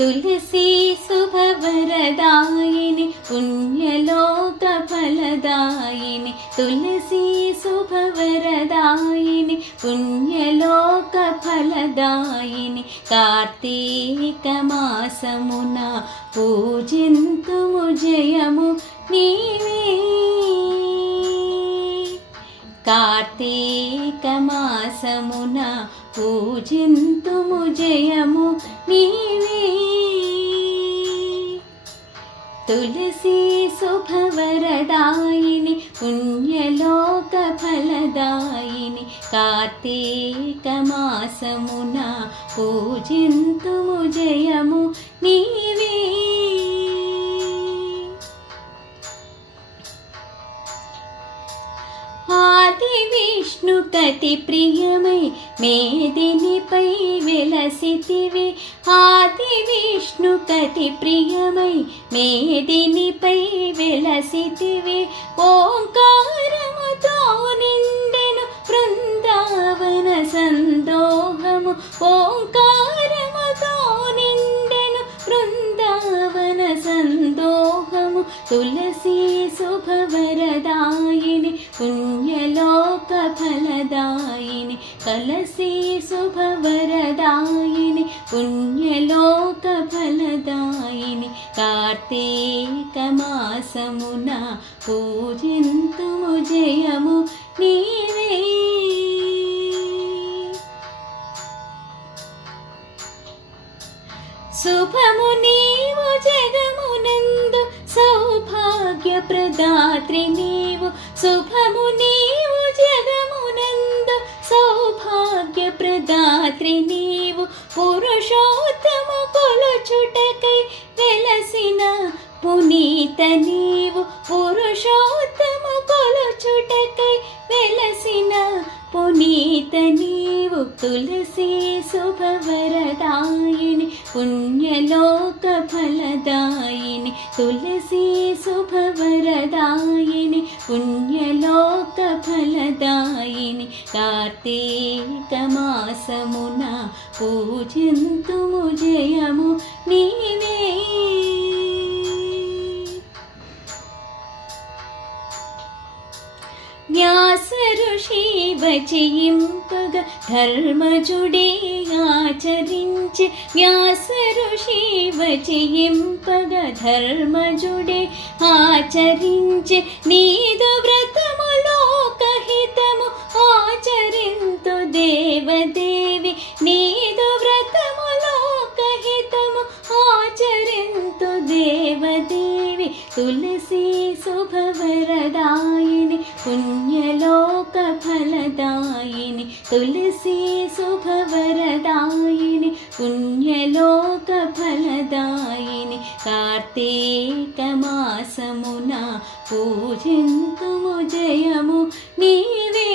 తులసి శుభవరదాయిని పుణ్యలోక ఫలదాయిని తులసి శుభవరదాయిని పుణ్యలోక ఫలదాయిని కార్తీక మాసమున పూజింతుము జయము నీవే కార్తీక మాసమున పూజింతుము జయము నీవే తులసి శుభవరదాయిని పుణ్యలోక ఫలదాయిని కార్తీక మాసమున పూజింతుము జయము నీవే ఆది విష్ణు కటి ప్రియమై మేదినిపై వెలసితివి. ఆది విష్ణు కటి ప్రియమై మేదినిపై వెలసితివి. ఓంకారముతో నిండెను బృందావన సందోహము. ఓ సందోహము తులసి శుభవరదాయిని పుణ్యలోక ఫలదాయిని కలసి శుభవరదాయిని పుణ్యలోక ఫలదాయిని కార్తీక మాసమున పూజింతుము జయము నీవే శుభము నీవు జగమునందు సౌభాగ్య ప్రదాత్రి నీవు శుభము నీవు జగమునందు సౌభాగ్య ప్రదాత్రి నీవు పురుషోత్తము కొలుచుటకై వెలసిన పునీత నీవు పురుషోత్తము కొలుచుటకై వెలసిన పునీత నీవు తులసి శుభవరదాయిని పుణ్య तुलसी शुभवरदायिनि पुण्यलोकफलदायिनि कार्तीकमासमुना पूजन्तु मुजयमु नीवे। व्यासऋषि वचयिं पग धर्मजुडे ఆచరించి వ్యాస ఋషి వచయింపగ ధర్మజుడే ఆచరించి నీదు వ్రతములో కహితము ఆచరింతు దేవదేవి నీ तुलसी शुभवरदायिनि पुण्यलोकफलदायिनि तुलसी शुभवरदायिनि पुण्यलोकफलदायिनि कार्तीकमासमुना लोक जयमु नीवे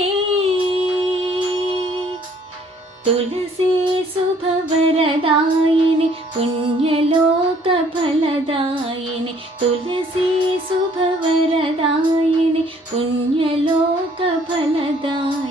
तुलसी शुभवरदायिनि सुभ ఫలదాయిని తులసి శుభవరదాయిని పుణ్యలోక ఫలదాయి